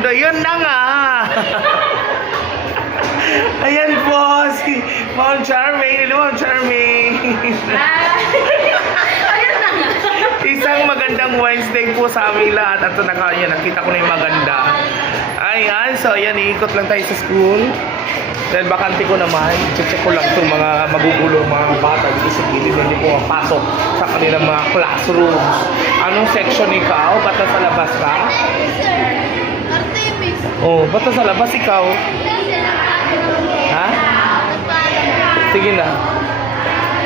Fernando. Yun na nga. Ayan po, si Mount Charmaine. Hello, Mount Charmaine. Ayun na nga. Isang magandang Wednesday po sa aming lahat. At yan, nakita ko na yung maganda. Ayan, so ayan, iikot lang tayo sa school. Dahil bakante ko naman, check ko lang itong mga magugulo, mga bata dito sa gilid, hindi ko mapasok sa kanilang mga classrooms. Anong section ikaw? Ba't nasa labas ka? Artemis. Oh, ba't nasa labas ikaw? Ha? Sige na.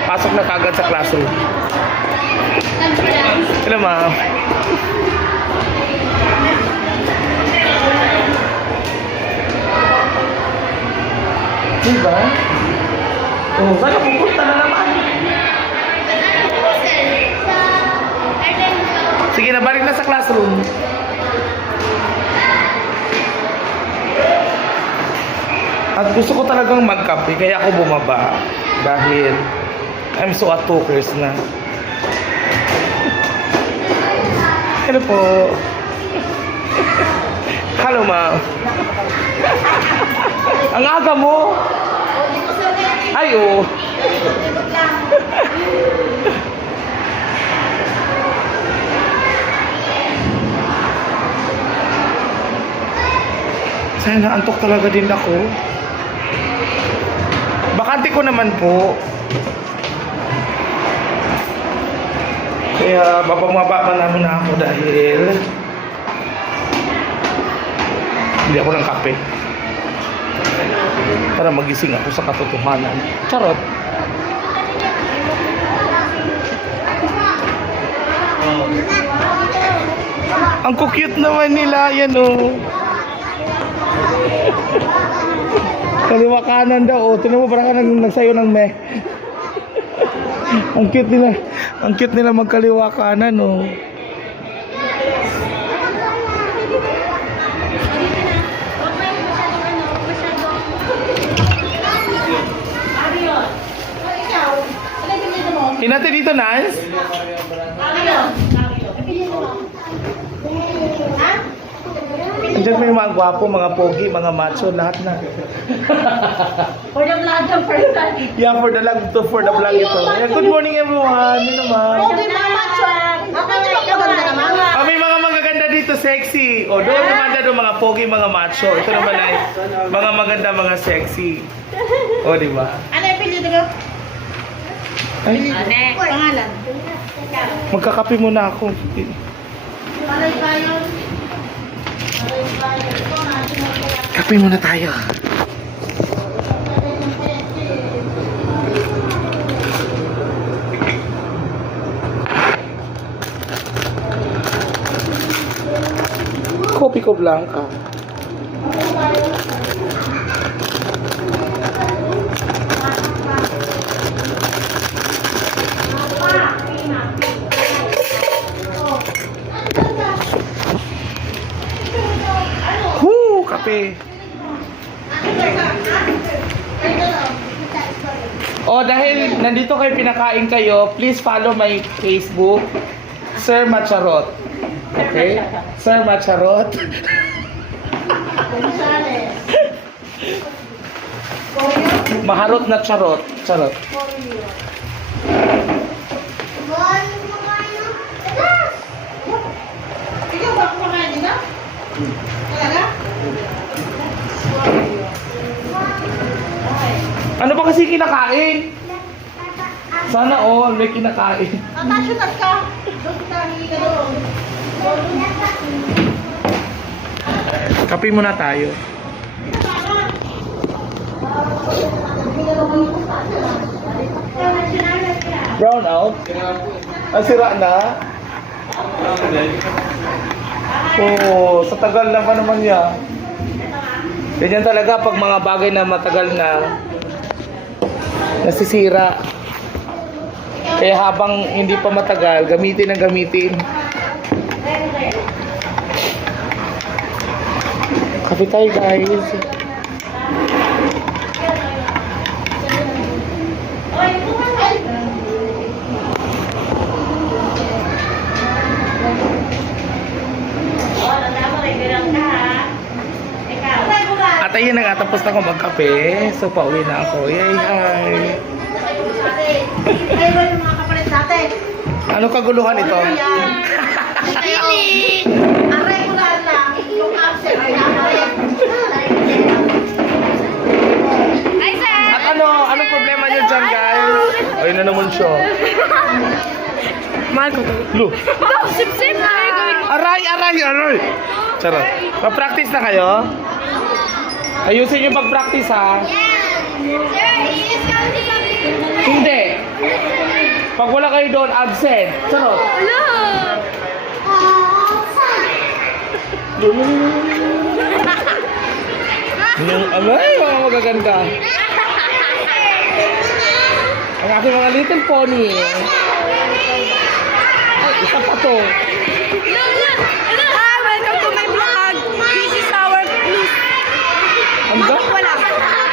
Pasok na kagad sa classroom. Hello, ma'am. Diba? Oh, saan pupunta na naman? Sige na, balik na sa classroom. At gusto ko talagang magkape, kaya ako bumaba. Dahil I'm so at-talkers na. Hello po. Hello, ma'am. Ang aga mo. Ay, oh. Sana antok talaga din ako. Bakante ko naman po. Kaya bababa namin na ako dahil hindi ako ng kape. Para magising ako sa katotohanan. Charot. Ang cute naman nila. Yan o. Kaliwa kanan daw. O, tinan mo parang nagsayo ng meh. Ang cute nila. Ang cute nila magkaliwa kanan o. Hinati dito, Nance? Andiyan may mga gwapo, mga pogi, mga macho, lahat na. For the vlog ng person. Yeah, for the vlog ito. Yeah, good morning everyone. Yun naman. Okay, mga macho. Maganda naman. May mga magaganda dito, sexy. O, doon naman doon mga pogi, mga macho. Ito naman ay mga maganda, mga sexy. O, di ba? Ano yung pili ko? Ay, Pangalan. magkakape muna ako. Kape muna tayo. Kopi ko blanca. Kape. Oh, dahil nandito kayo, pinakain kayo, please follow my Facebook, Sir Macharot. Okay? Sir Macharot. Maharot na charot. Charot. Ikaw ba kumakain din ba? Talaga? Ano ba kasi kinakain? Sana all may kinakain. National ka. Kape muna tayo. Brown out? Sira na? Oo, sa tagal lang pa naman yan. Ganyan talaga pag mga bagay na matagal na nasisira. Kaya habang hindi pa matagal, gamitin ang gamitin. Kape tayo, guys. At ayun na nga, tapos na ako magkape. So, pauwi na ako. Yay, hi! Ay, ba yung mga kapalit natin? Ano kaguluhan ito? Aray ko lang. Yung absent. At anong problema niyo dyan, guys? Ayun na naman siya. Mahal ko to. Lu! Ikaw, sip-sip! Aray! Charot. Pa-practice na kayo? Ayusin yung pag-practice, ha? Hindi. Pag wala kayo doon, absent. Charot. Wala! Yung amay, mga magaganda. Ang aking mga little pony. Ay, isa pa to. Hi! Welcome to my vlog! This is our... Ano ba? Wala.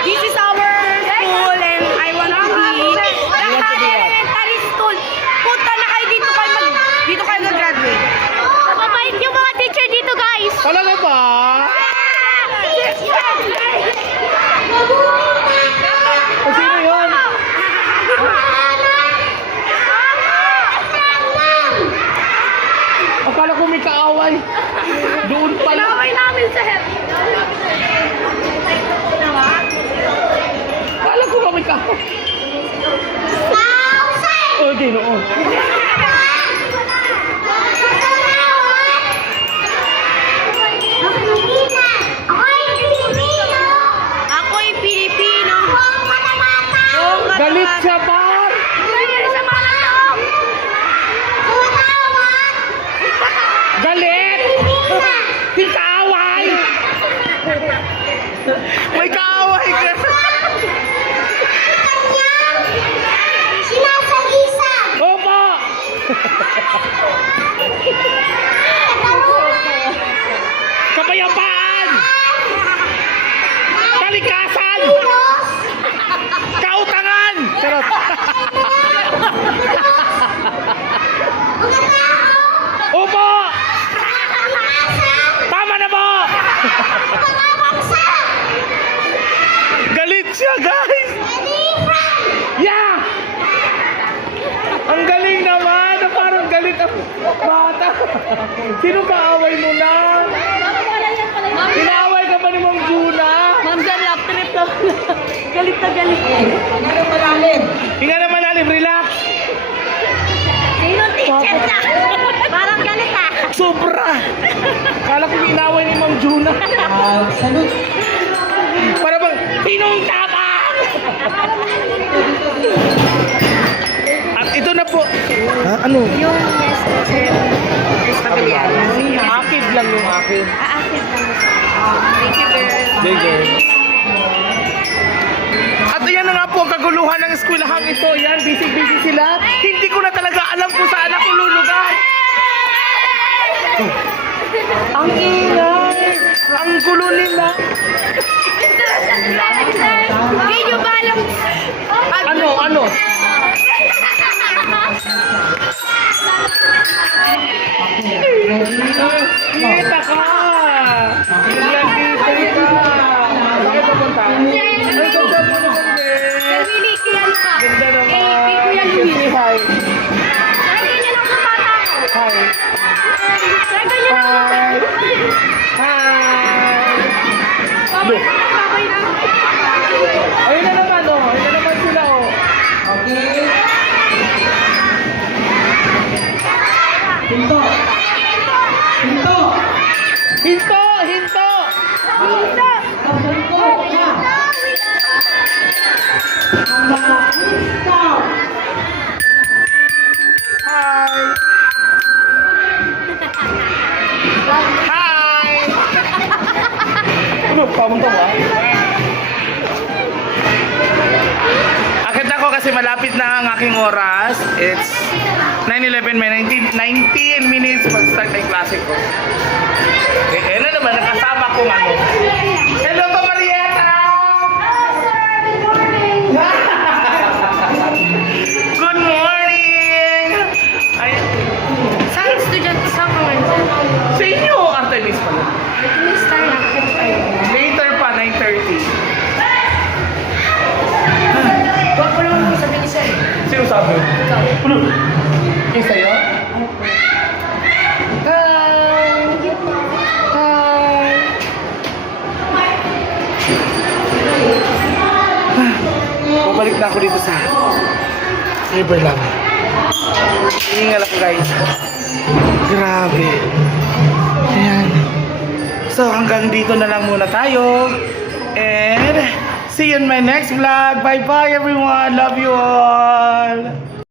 This is our school and I want to be... You want to be what? Elementary school. Punta na kayo dito kayo mag-graduate. Mabait yung mga teacher dito, guys. Talaga ba? O sino yun? Akala ko may kaaway. Doon pala. Pinaway namin sa head. Akala ko ba may kaaway? Okay, noon. Ako'y Pilipino. Galit siya, Bar! Sa mga loob. Galit! May kaaway! May kaaway ka! Opo! Kapayapaan! Kalikasan! Kautangan! Charot! Opo! Tama na po! Galit siya, guys! Yeah! Ang galing naman! Parang galit ang bata! Sino kaaway mo na? Inaaway ka ba ni Ma'am Juna? Ma'am Jan, lap trip na. Galit na galit. Hinga na malalim, relax! Sino teacher na? Parang galit ah. Sobra! Kala ko inaaway ni Ma'am Juna. Para bang, sinong tapang? At ito na po. Ha? Ano? Yung yes teacher. Akid lang yung akin. Aakit lang mo sa thank you, girl. Bigger. At ayan na nga po ang kaguluhan ng eskwelahan ito. Yan, busy-busy sila. Hindi ko na talaga alam kung saan ako lulugar. Ang ingay. Ang gulo nila. Hindi nyo ba alam? Ano? Kita ka! Nandito ka! Bakit papunta? Ay, ganda mo naman din. Willie, kilala ka. Ganda naman. Eh, Kuya Louie. Hi. Ay, ganyan lang sa bata ko. Hi. Ay, ganyan lang sa Hi. Hi. babay na. Babay na. Ayun na naman, oh. Ayun na naman sila, oh. Hinto! Hi! Hi! Ano, pamunta ba? Akit ako kasi malapit na ang aking oras. It's 9:11, may 19 minutes mag-start na yung klase ko. Eh, na naman, nakasama kong ano. Hello to Marietta! Good morning! Ay, Saan estudyante sa mga dyan? sa inyo! After miss pala. Miss tayo. Later pa, 9:30. sabi? Ano? Yung sa'yo? Hi! Hi! Babalik na ako dito sa Cyberlab. Hihingal ako guys. Grabe. Ayan. So hanggang dito na lang muna tayo. And see you in my next vlog. Bye bye everyone. Love you all.